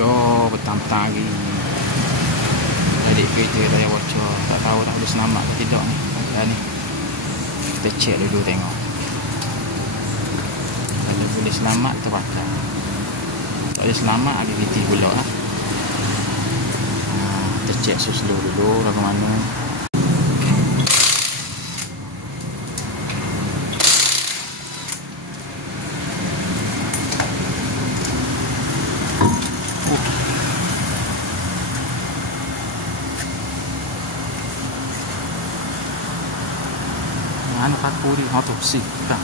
bocor petang-petang hari. Adik kereta tayar bocor. Tak tahu tak boleh selamat ke tidak ni. Dan ni kita cek dulu tengok. Kalau boleh selamat terbakar. Tak boleh selamat aktiviti pula lah. Kita cek slow dulu bagaimana. Ano kaku di auto sih kan.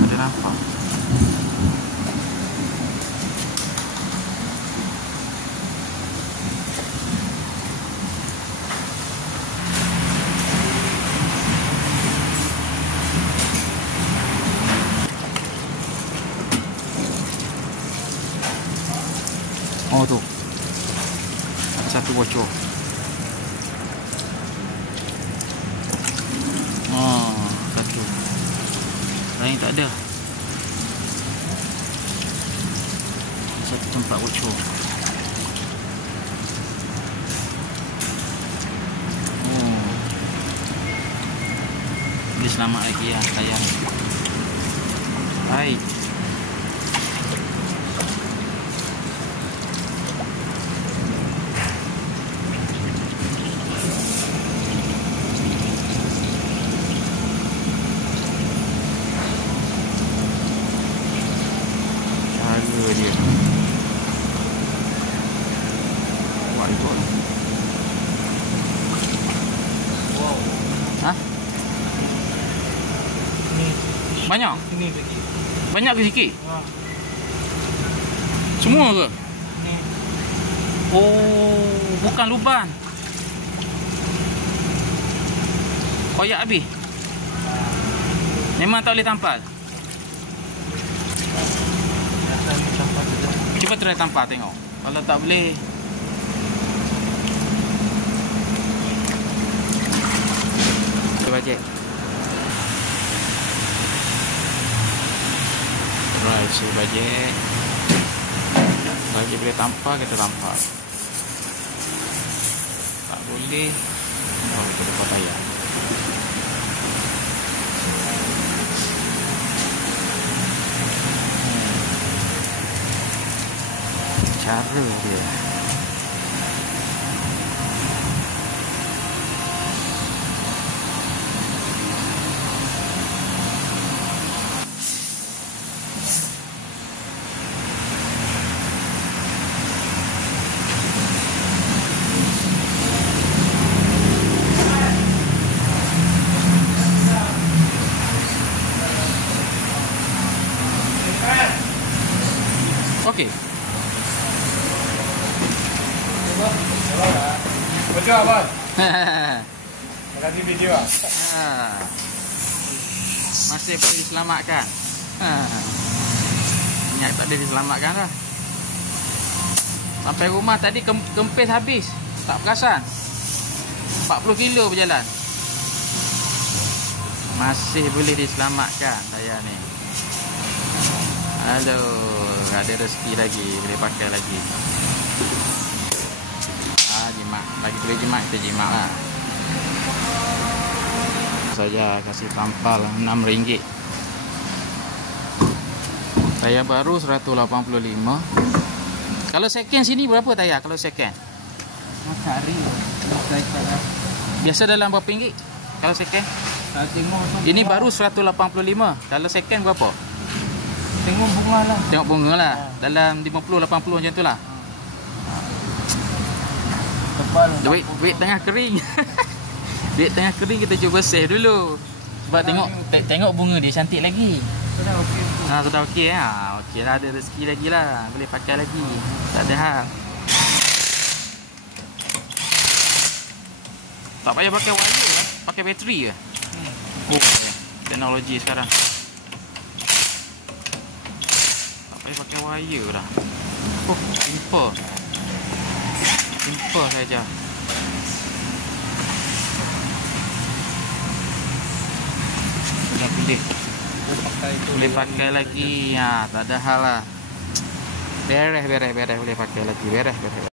Ada nampak. Oh tu, ada satu bocor. Oh, satu. Lain tak ada. Satu tempat bocor. Oh, boleh selamat lagi ya sayang. Baik. Dia wah itu lah. Wow. Hah? Ini banyak? Ini lagi. Banyak ke sikit? Ha. Semua ke? Ini. Oh, bukan luban. Koyak habis. Memang tak boleh tampal. Cuba try tampar tengok. Kalau tak boleh, cuba cek. Try si bajet. Bajet boleh tampar, kita tampar. Tak boleh, oh kita dapat tayar. Cara dia. Okey. Bocor abang. Lagi video ah. Masih boleh diselamatkan. Minyak tak boleh diselamatkan dah. Sampai rumah tadi kempis habis. Tak perasan. 40 kilo berjalan. Masih boleh diselamatkan saya ni. Aduh, ada rezeki lagi, boleh pakai lagi. Jimat, lagi boleh jimat, kita jimat lah. Saya kasih tampal RM6. Tayar baru 185. Kalau second sini berapa tayar kalau second? Cari. Biasa dalam berapa ringgit kalau second? Ini baru 185. Kalau second berapa? Tengok bunga lah. Tengok bunga lah. Dalam 50-80 macam tu lah. Duit tengah kering. Duit tengah kering kita cuba save dulu. Sebab tengok bunga dia cantik lagi. Sudah okey. Sudah okey ah. Okey lah, ada rezeki lagi lah. Boleh pakai lagi. Tak ada hal. Tak payah pakai wire lah. Pakai bateri ke? Oh, teknologi sekarang. Tak payah pakai wire dah. Oh, simple. Simple saja. Okey. Pakai itu. Boleh pakai lagi. Ya, tak ada hal lah. Beres boleh pakai lagi. Beres.